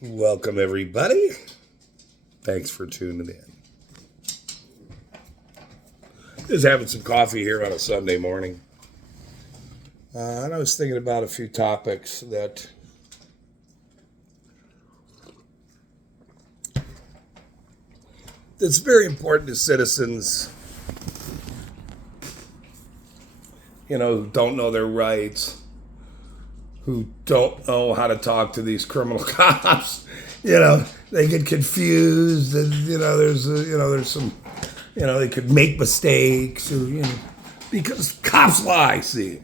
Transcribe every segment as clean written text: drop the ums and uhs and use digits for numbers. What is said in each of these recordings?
Welcome, everybody. Thanks for tuning in. Just having some coffee here on a Sunday morning. And I was thinking about a few topics that's very important to citizens, who don't know their rights, who don't know how to talk to these criminal cops. They get confused, and there's some, they could make mistakes, or because cops lie. See,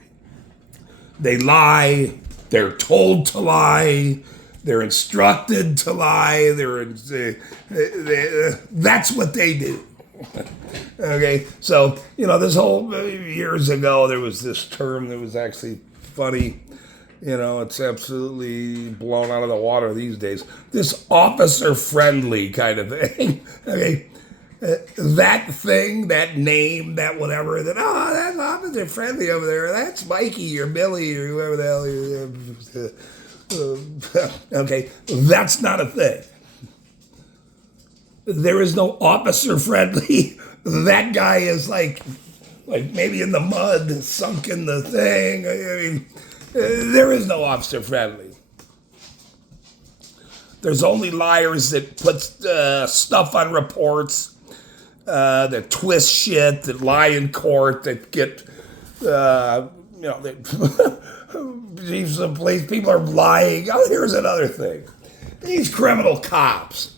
they lie. They're told to lie. They're instructed to lie. That's what they do. Okay, so this whole years ago there was this term that was actually funny. It's absolutely blown out of the water these days. This officer-friendly kind of thing. Okay, that thing, that name, that whatever. That that's officer-friendly over there. That's Mikey or Billy or whoever the hell. Okay, that's not a thing. There is no officer-friendly. That guy is like maybe in the mud, sunk in the thing. I mean. There is no officer friendly. There's only liars that put stuff on reports, that twist shit, that lie in court, that get, chiefs of police, people are lying. Oh, here's another thing. These criminal cops,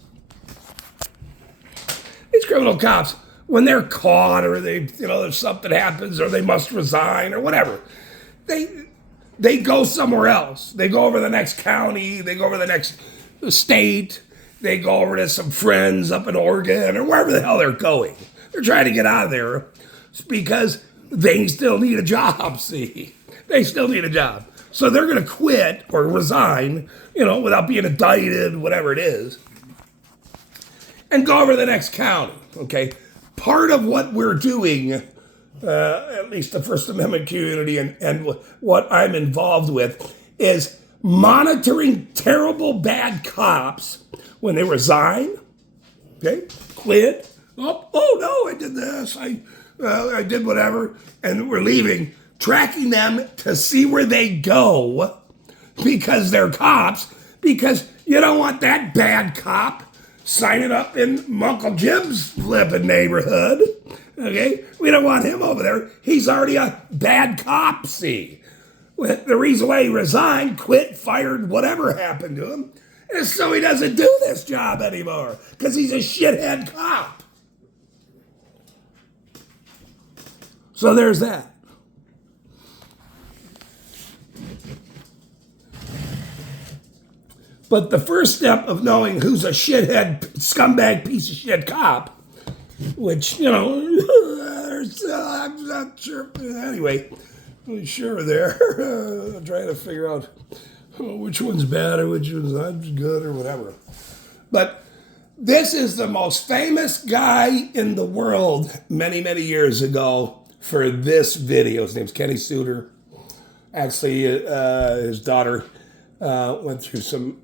when they're caught or if something happens or they must resign or whatever, they go somewhere else. They go over to the next county. They go over to the next state. They go over to some friends up in Oregon or wherever the hell they're going. They're trying to get out of there because they still need a job, see? They still need a job. So they're going to quit or resign, without being indicted, whatever it is, and go over to the next county, okay? Part of what we're doing, at least the First Amendment community and what I'm involved with, is monitoring terrible bad cops when they resign, okay, quit. Oh no, I did this, I did whatever, and we're leaving, tracking them to see where they go because they're cops, because you don't want that bad cop signing up in Uncle Jim's flipping neighborhood. Okay, we don't want him over there. He's already a bad cop, see. The reason why he resigned, quit, fired, whatever happened to him, is so he doesn't do this job anymore, because he's a shithead cop. So there's that. But the first step of knowing who's a shithead, scumbag, piece of shit cop, which, I'm not sure. Anyway, sure there. I'm trying to figure out which one's bad or which one's good or whatever. But this is the most famous guy in the world many, many years ago for this video. His name's Kenny Suter. Actually, his daughter went through some...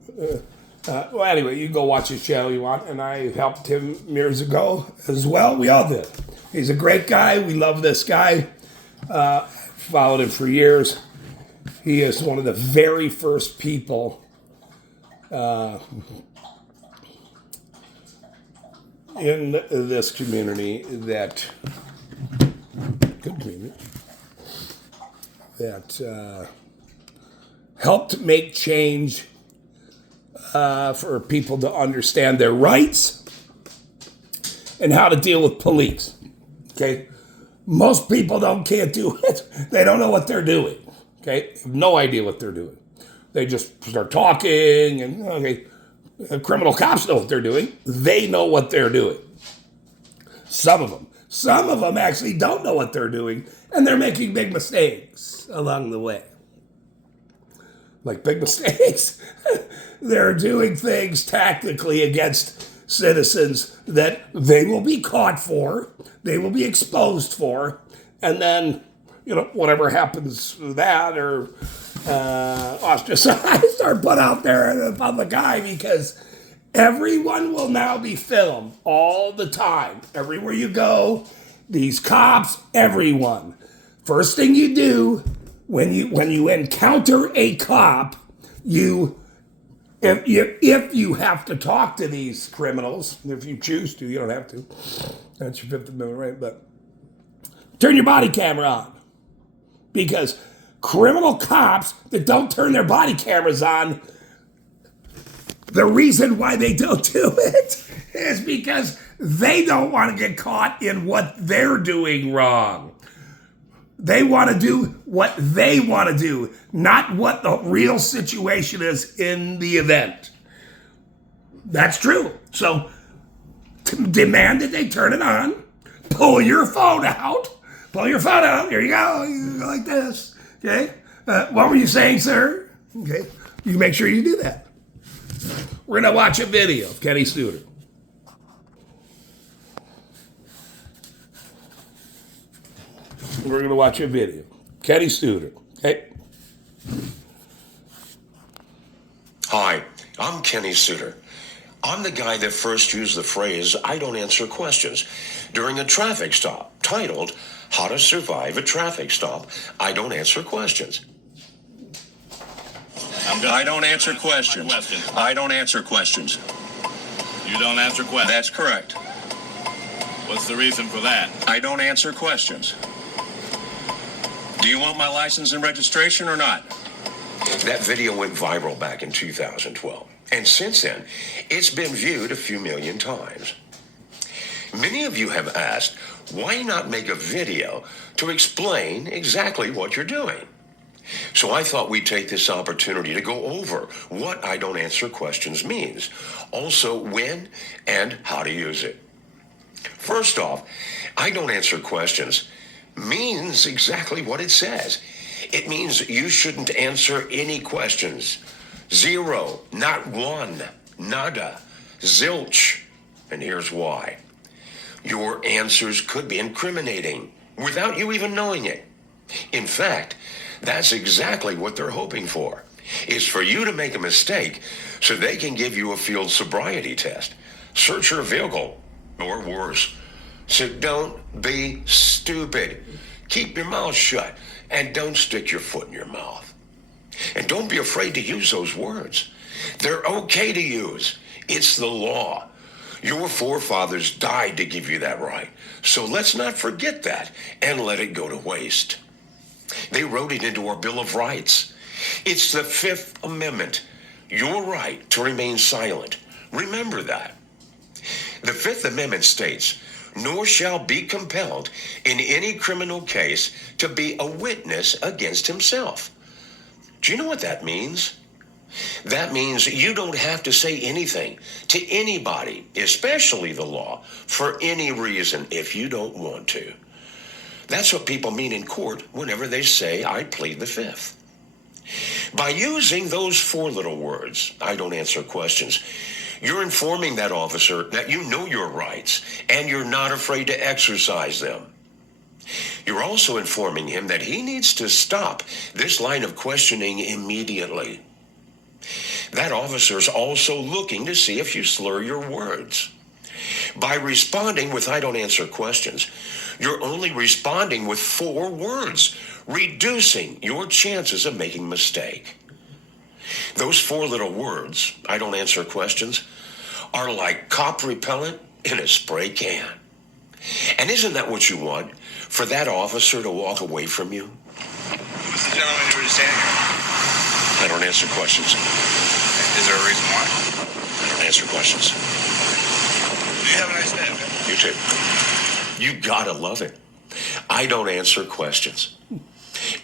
well, anyway, you can go watch his channel you want, and I helped him years ago as well. We all did. He's a great guy. We love this guy. Followed him for years. He is one of the very first people in this community that helped make change for people to understand their rights and how to deal with police. Okay, most people can't do it. They don't know what they're doing. Okay, no idea what they're doing. They just start talking, and criminal cops know what they're doing. They know what they're doing. Some of them actually don't know what they're doing, and they're making big mistakes along the way. Like big mistakes. They're doing things tactically against citizens that they will be caught for, they will be exposed for, and then, whatever happens to that, or ostracized or put out there in the public eye because everyone will now be filmed all the time. Everywhere you go, these cops, everyone. First thing you do when you encounter a cop, if you have to talk to these criminals, if you choose to, you don't have to. That's your Fifth Amendment right, but turn your body camera on. Because criminal cops that don't turn their body cameras on, the reason why they don't do it is because they don't want to get caught in what they're doing wrong. They want to do what they want to do, not what the real situation is in the event. That's true. So demand that they turn it on. Pull your phone out. Here you go. You go like this. Okay. What were you saying, sir? Okay. You make sure you do that. We're going to watch a video of Kenny Studer. We're going to watch a video. Kenny Studer. Okay. Hi, I'm Kenny Studer. I'm the guy that first used the phrase, "I don't answer questions," during a traffic stop titled, "How to Survive a Traffic Stop. I Don't Answer Questions." I don't answer questions. I don't answer questions. You don't answer questions? That's correct. What's the reason for that? I don't answer questions. Do you want my license and registration or not? That video went viral back in 2012. And since then, it's been viewed a few million times. Many of you have asked, why not make a video to explain exactly what you're doing? So I thought we'd take this opportunity to go over what I don't answer questions means, also when and how to use it. First off, I don't answer questions means exactly what it says. It means you shouldn't answer any questions. Zero, not one, nada, zilch. And here's why. Your answers could be incriminating without you even knowing it. In fact, that's exactly what they're hoping for, is for you to make a mistake so they can give you a field sobriety test, search your vehicle, or worse. So don't be stupid. Keep your mouth shut and don't stick your foot in your mouth. And don't be afraid to use those words. They're okay to use. It's the law. Your forefathers died to give you that right. So let's not forget that and let it go to waste. They wrote it into our Bill of Rights. It's the Fifth Amendment, your right to remain silent. Remember that. The Fifth Amendment states, nor shall be compelled in any criminal case to be a witness against himself. Do you know what that means? That means you don't have to say anything to anybody, especially the law, for any reason if you don't want to. That's what people mean in court whenever they say, I plead the Fifth. By using those four little words, I don't answer questions, you're informing that officer that you know your rights and you're not afraid to exercise them. You're also informing him that he needs to stop this line of questioning immediately. That officer's also looking to see if you slur your words. By responding with I don't answer questions, you're only responding with four words, reducing your chances of making a mistake. Those four little words, I don't answer questions, are like cop repellent in a spray can. And isn't that what you want? For that officer to walk away from you? Who's the gentleman who was standing here? I don't answer questions. Is there a reason why? I don't answer questions. You have a nice day, okay? You too. You gotta love it. I don't answer questions.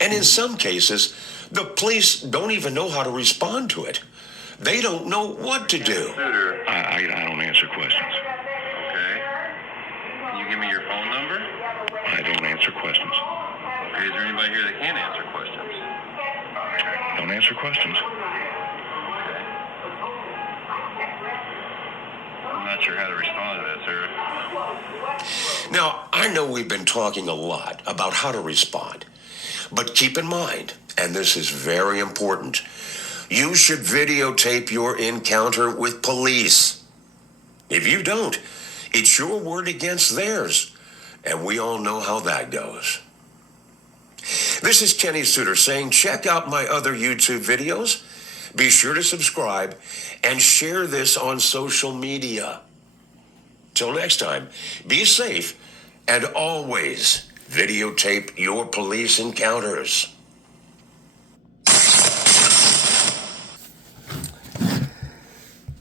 And in some cases, the police don't even know how to respond to it. They don't know what to do. I don't answer questions. Okay. Can you give me your phone number? I don't answer questions. Okay, is there anybody here that can answer questions? Don't answer questions. Okay. I'm not sure how to respond to that, sir. Now, I know we've been talking a lot about how to respond, but keep in mind, And this is very important. You should videotape your encounter with police. If you don't, it's your word against theirs. And we all know how that goes. This is Kenny Suter saying, check out my other YouTube videos. Be sure to subscribe and share this on social media. Till next time, be safe and always videotape your police encounters.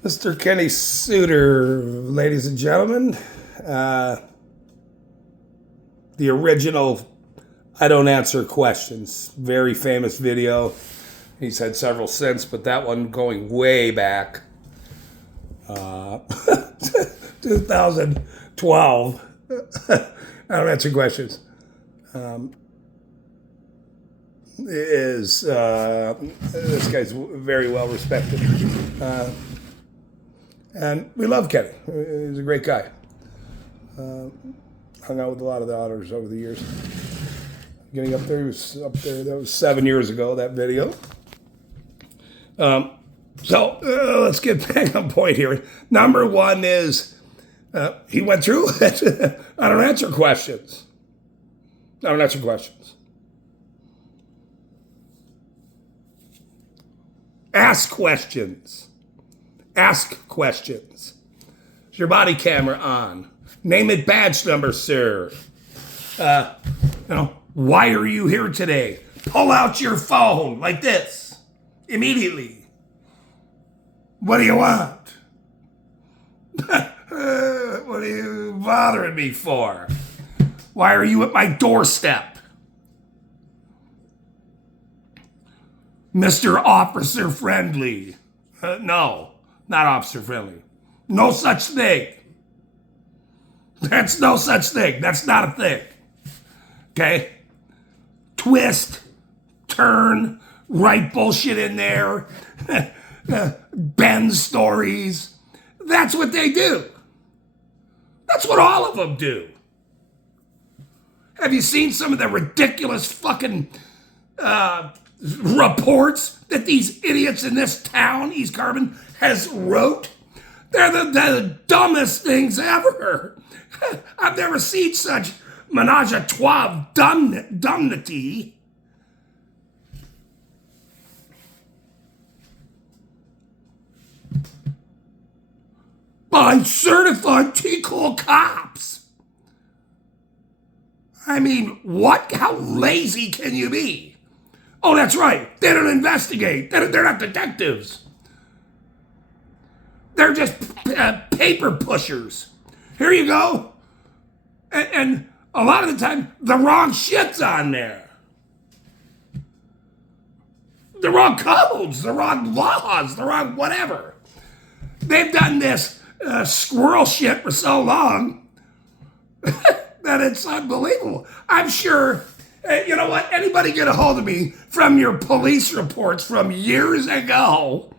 Mr. Kenny Suter, ladies and gentlemen. The original I Don't Answer Questions. Very famous video. He's had several since, but that one going way back. 2012. I Don't Answer Questions. This guy's very well respected. And we love Kenny. He's a great guy. Hung out with a lot of the auditors over the years. Getting up there, he was up there. That was 7 years ago, that video. So let's get back on point here. Number one is he went through it. I don't answer questions. I don't answer questions. Ask questions. Ask questions. Is your body camera on? Name it badge number, sir. Why are you here today? Pull out your phone like this. Immediately. What do you want? What are you bothering me for? Why are you at my doorstep? Mr. Officer Friendly. No, not officer friendly. No such thing. That's no such thing. That's not a thing. Okay? Twist, turn, write bullshit in there, bend stories. That's what they do. That's what all of them do. Have you seen some of the ridiculous fucking reports that these idiots in this town, East Carbon, has wrote? They're the dumbest things ever. I've never seen such menage a trois of dumbnity. By certified T-Cool cops. I mean, what? How lazy can you be? Oh, that's right. They don't investigate. They're not detectives. They're just paper pushers. Here you go. And a lot of the time, the wrong shit's on there. The wrong codes, the wrong laws, the wrong whatever. They've done this squirrel shit for so long that it's unbelievable. I'm sure, you know what, anybody get a hold of me from your police reports from years ago.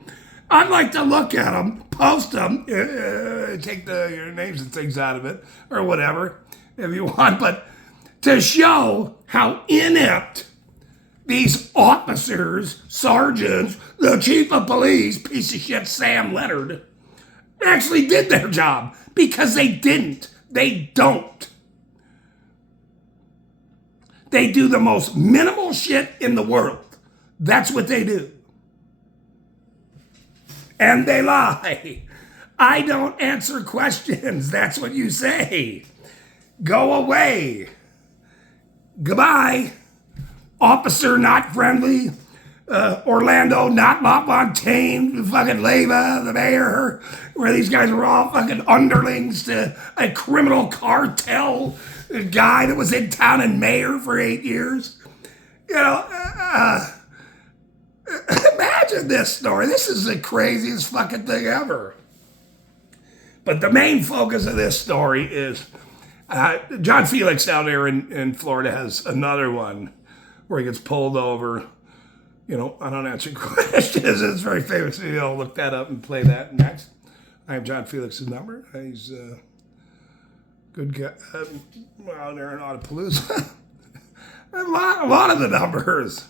I'd like to look at them, post them, take your names and things out of it, or whatever, if you want, but to show how inept these officers, sergeants, the chief of police, piece of shit Sam Leonard, actually did their job, because they didn't. They don't. They do the most minimal shit in the world. That's what they do. And they lie. I don't answer questions. That's what you say. Go away. Goodbye. Officer not friendly. Orlando not LaFontaine. Fucking Leyva, the mayor. Where these guys were all fucking underlings to a criminal cartel. A guy that was in town and mayor for 8 years. You know, imagine this story. This is the craziest fucking thing ever. But the main focus of this story is John Felix down there in Florida has another one where he gets pulled over. You know, I don't answer questions. It's very famous. You know, look that up and play that next. I have John Felix's number. He's a good guy. Well, there in Audapalooza. a lot of the numbers.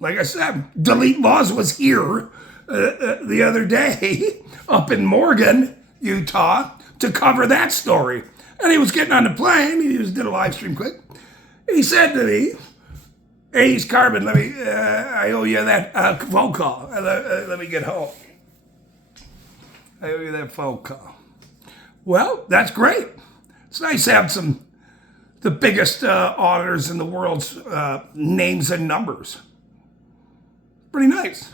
Like I said, Delete Laws was here the other day up in Morgan, Utah, to cover that story. And he was getting on the plane. He just did a live stream quick. He said to me, Ace Carbon, I owe you that phone call. Let me get home. I owe you that phone call. Well, that's great. It's nice to have the biggest auditors in the world's names and numbers. Pretty nice.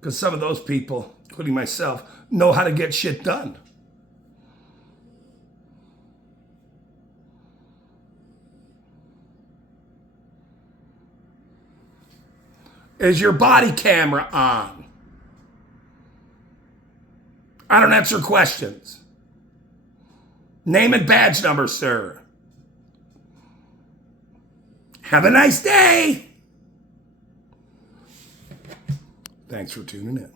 Because some of those people, including myself, know how to get shit done. Is your body camera on? I don't answer questions. Name and badge number, sir. Have a nice day. Thanks for tuning in.